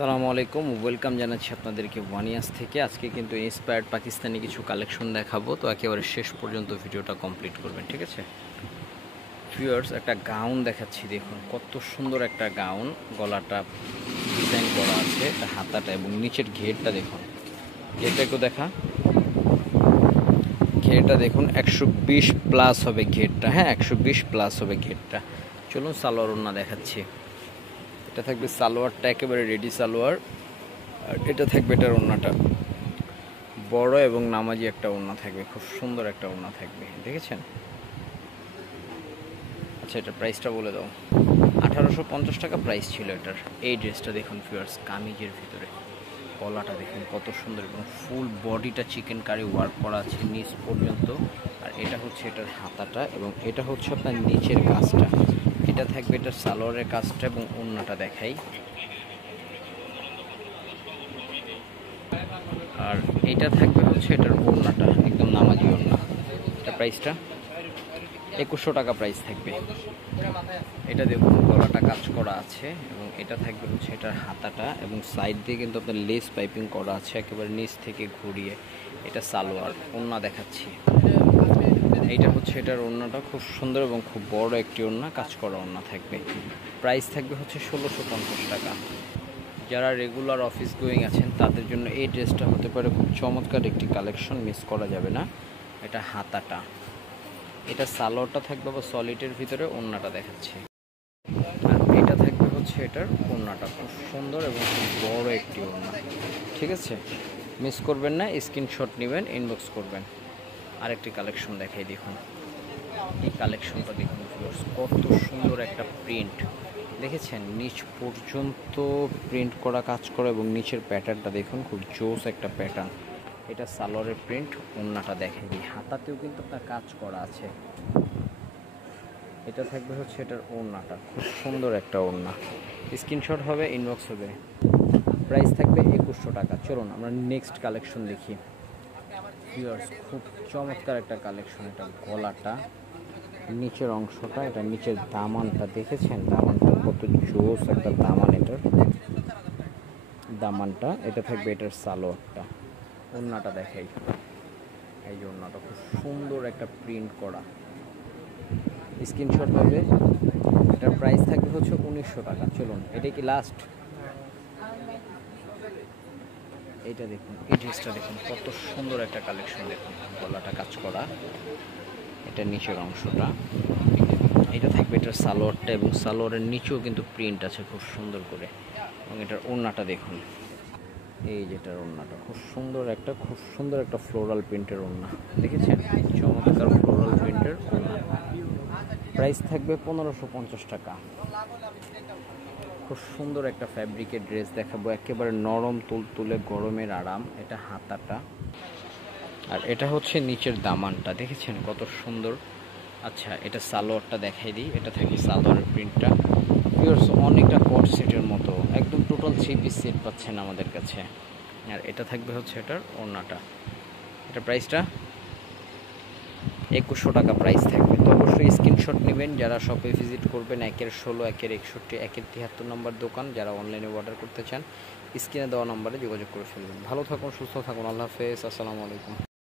আসসালামু আলাইকুম, ওয়েলকাম জানাচ্ছি আপনাদেরকে ওয়ানিয়াস থেকে। আজকে কিন্তু ইন্সপায়ার্ড পাকিস্তানি কিছু কালেকশন দেখাবো, তো একেবারে শেষ পর্যন্ত ভিডিওটা কমপ্লিট করবেন, ঠিক আছে? ভিউয়ার্স, একটা গাউন দেখাচ্ছি, দেখুন কত সুন্দর একটা গাউন। গলাটা ডিজাইন করা আছে, এটা হাতাটা এবং নিচের ঘেরটা দেখুন। ঘেরটা একটু দেখা, ঘেরটা দেখুন 120 প্লাস হবে ঘেরটা। হ্যাঁ, 120 প্লাস হবে ঘেরটা। চলুন সালোয়ার ওড়না দেখাচ্ছি। এটা থাকবে সালোয়ারটা একেবারে রেডি সালোয়ার, আর এটা থাকবে এটার ওড়নাটা বড় এবং নামাজি একটা ওড়না থাকবে, খুব সুন্দর একটা ওড়না থাকবে, দেখেছেন? আচ্ছা, এটার প্রাইসটা বলে দাও। 1850 টাকা প্রাইস ছিল এটার। এই ড্রেসটা দেখুন ভিউয়ার্স, কামিজের ভিতরে গলাটা দেখুন কত সুন্দর এবং ফুল বডিটা চিকেন কারি ওয়ার্ক করা আছে নিচ পর্যন্ত। আর এটা হচ্ছে এটার হাতাটা এবং এটা হচ্ছে আপনার নিচের কাজটা। এটা থাকবে এটার সালোয়ারের কাজটা এবং ওড়নাটা দেখাই। আর এটা থাকবে হচ্ছে এটার ওড়নাটা, একদম নামাজি ওড়না। এটা প্রাইসটা 2100 টাকা প্রাইস থাকবে। এটা দেখুন গলাটা কাজ করা আছে এবং এটা থাকবে হচ্ছে এটার হাতাটা এবং সাইড দিয়ে কিন্তু আপনার লেস পাইপিং করা আছে একেবারে নিচ থেকে ঘুরিয়ে। এটা সালোয়ার, ওড়না দেখাচ্ছি। এইটা হচ্ছে এটার ওড়নাটা, খুব সুন্দর এবং খুব বড় একটি ওড়না, কাজ করা ওড়না থাকবে। প্রাইস থাকবে হচ্ছে 1650 টাকা। যারা রেগুলার অফিস গোয়িং আছেন তাদের জন্য এই ড্রেসটা হতে পারে খুব চমৎকার একটি কালেকশন, মিস করা যাবে না। এটা হাতাটা, এটা সালোয়ারটা থাকবে বা সলিডের ভিতরে, ওড়নাটা দেখাচ্ছে। আর এটা থাকবে হচ্ছে এটার ওড়নাটা, খুব সুন্দর এবং খুব বড় একটি ওড়না, ঠিক আছে? মিস করবেন না, স্ক্রিনশট নেবেন, ইনবক্স করবেন। আরেকটি কালেকশন দেখাই, দেখুন এই কালেকশনটা দেখুন ভিউয়ার্স, কত সুন্দর একটা প্রিন্ট, দেখেছেন? নিচ পর্যন্ত প্রিন্ট করা, কাজ করা এবং নিচের প্যাটার্নটা দেখুন, খুব জোস একটা প্যাটার্ন। এটা সালোয়ারের প্রিন্ট, ওড়নাটা দেখাই দিই। হাতাতেও কিন্তু আপনার কাজ করা আছে। এটা থাকবে হচ্ছে এটার ওড়নাটা, খুব সুন্দর একটা ওড়না। স্ক্রিনশট হবে, ইনবক্স হবে। প্রাইস থাকবে 2100 টাকা। চলুন আমরা নেক্সট কালেকশন দেখি ভিউয়ার্স, খুব চমৎকার একটা কালেকশন। এটা গলাটা, নিচের অংশটা, এটা নিচের দামানটা, দেখেছেন দামানটা কত জোস একটা দামান এটার দামানটা। এটা থাকবে এটার সালোয়ারটা, ওড়নাটা দেখাই। এই যে ওড়নাটা খুব সুন্দর একটা প্রিন্ট করা, স্ক্রিনশট হবে। এটার প্রাইস থাকবে হচ্ছে 1900 টাকা। চলুন, এটা কি লাস্ট? এইটা দেখুন, এই ড্রেসটা দেখুন কত সুন্দর একটা কালেকশন। দেখুন গলাটা কাজ করা, এটা নিচের অংশটা। এটা থাকবে এটার সালোয়ারটা এবং সালোয়ারের নিচেও কিন্তু প্রিন্ট আছে খুব সুন্দর করে। এবং এটার ওড়নাটা দেখুন, এই যেটার ওড়নাটা খুব সুন্দর একটা ফ্লোরাল প্রিন্টের ওড়না, দেখেছেন? চমৎকার ফ্লোরাল প্রিন্টের ওড়না। প্রাইস থাকবে 1550 টাকা। খুব সুন্দর একটা ফ্যাব্রিকের ড্রেস দেখাবো, একেবারে নরম তুলতুলে, গরমের আরাম। এটা হাতাটা, আর এটা হচ্ছে নিচের দামানটা, দেখেছেন কত সুন্দর। আচ্ছা, এটা সালোয়ারটা দেখাই দিই। এটা থাকবে সালোয়ারের প্রিন্টটা ভিউয়ার্স, অনেকটা কট সেটের মতো, একদম টোটাল 3 পিস সেট পাচ্ছেন আমাদের কাছে। আর এটা থাকবে হচ্ছে এটার ওড়নাটা। এটা প্রাইসটা 2100 টাকা প্রাইস থাকবে। তো অবশ্যই স্ক্রিনশট নেবেন যারা শপে ভিজিট করবেন। 1-16, 1-61, 1-73 নম্বর দোকান। যারা অনলাইনে অর্ডার করতে চান স্ক্রিনে দেওয়া নম্বরে যোগাযোগ করে ফেলবেন। ভালো থাকুন, সুস্থ থাকুন, আল্লাহ হাফেজ, আসসালামু আলাইকুম।